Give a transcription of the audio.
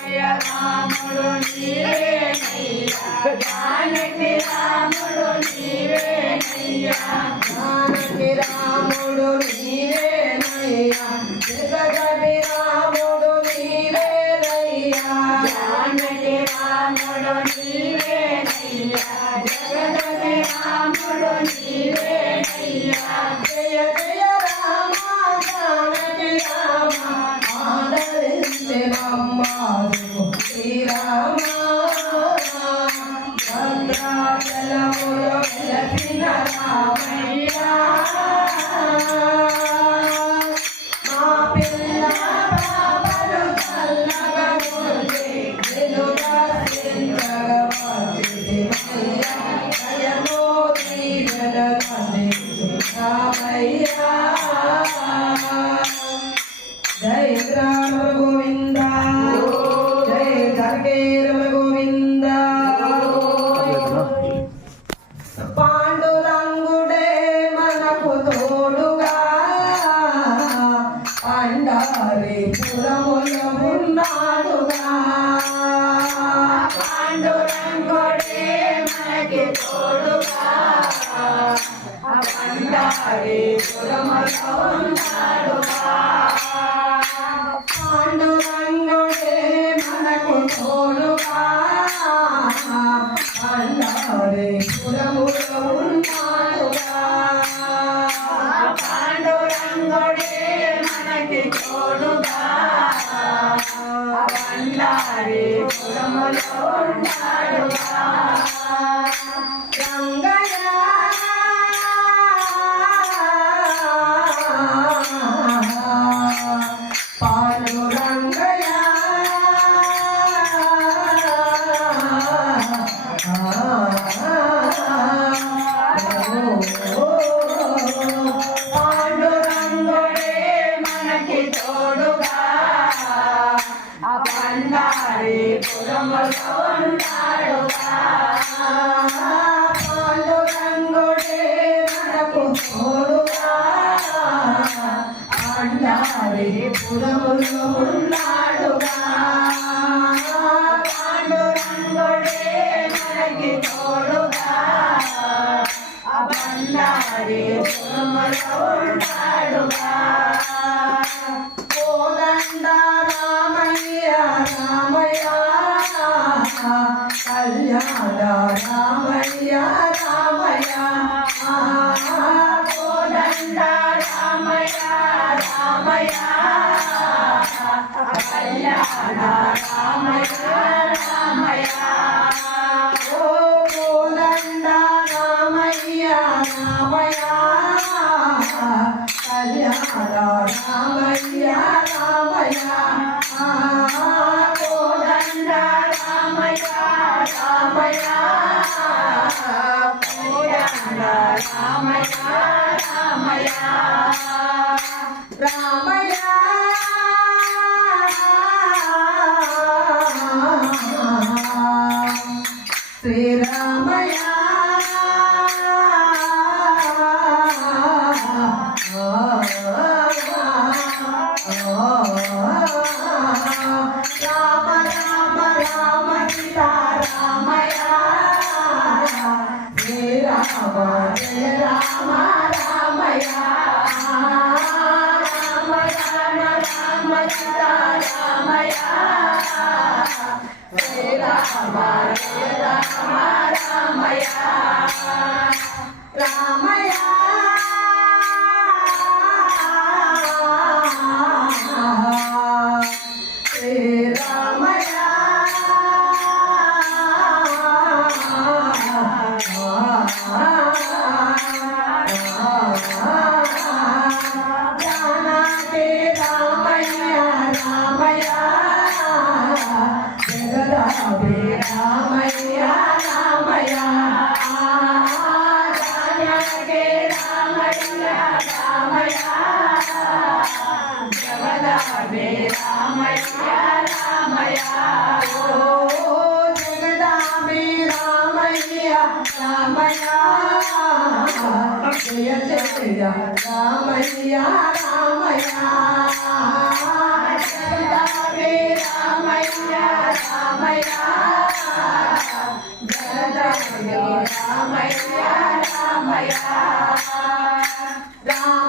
రాముడు నీవేనయ్యా జానకి రాముడు నీవేనయ్యా జానకి రాముడు నీవేనయ్యా జగదవి రాముడు నీవేనయ్యా జానకి రాముడు నీవేనయ్యా జగదవి రాముడు నీవేనయ్యా జయ జయ రామ జానకి రామ ఆదరించెనమ్మ శ్రీరామ భద్రాచలములో వెలసిన రామయ్యా మా పిల్ల పాపలు చల్లగా చూసి వెలుగా సింగవచ్చితివయ్యా దయమో దీవెనలందించు రామయ్యా జయ రామ గోవింద జయ జగేరమ గోవింద పాండురంగుడే మనకు తోడుగా పండారిపురములో ఉన్నాడుగా పాండురంగుడే మనకి తోడుగా పండారిపురములో ఉన్నాడుగా పాండురంగుడే మనకు తోడుగా పండారిపురములో ఉన్నాడుగా పాండురంగుడే మనకి తోడుగా పండారిపురములో ఉన్నాడుగా రంగయ్య పాండురంగయ్య పాండురంగుడే మనకి తోడుగా పండారిపురములో ఉన్నాడుగా పాండురంగుడే మనకు తోడుగా పండారిపురములో ఉన్నాడుగా పాండురంగుడే మనకి తోడుగా పండారిపురములో ఉన్నాడుగా కోదండ రామయ్య రామయ్య కళ్యాణ రామయ్య రామయ్య కోదండ రామయ్య రామయ్య కళ్యాణ రామయ్య రామయ్య ఓ కోదండ రామయ్య రామయ్య కళ్యాణ రామయ్య రామయ్య కోదండ రామయ్య రామయ్య కోదండ రామయ్య రామయ్య రామయ్య శ్రీరామయ్య రామ రామ రామ సీతా రామయ్య జయ రామ జయ రామ రామయ్య రామ రామ రామ సీతా రామయ్య జయ రామ జయ రామ రామయ్య రామయ్య జానకి రామయ్య రామయ్య జగదాభి రామయ్య రామయ్య జానకి రామయ్య రామయ్య జగదాభి రామయ్య రామయ్య ఓ జగదాభి రామయ్య రామయ్య జయ జయ రామయ్య రామయ్య జగదాభి రామయ్య రామయ్య జగదొరగే రామయ్య రామయ్య రామ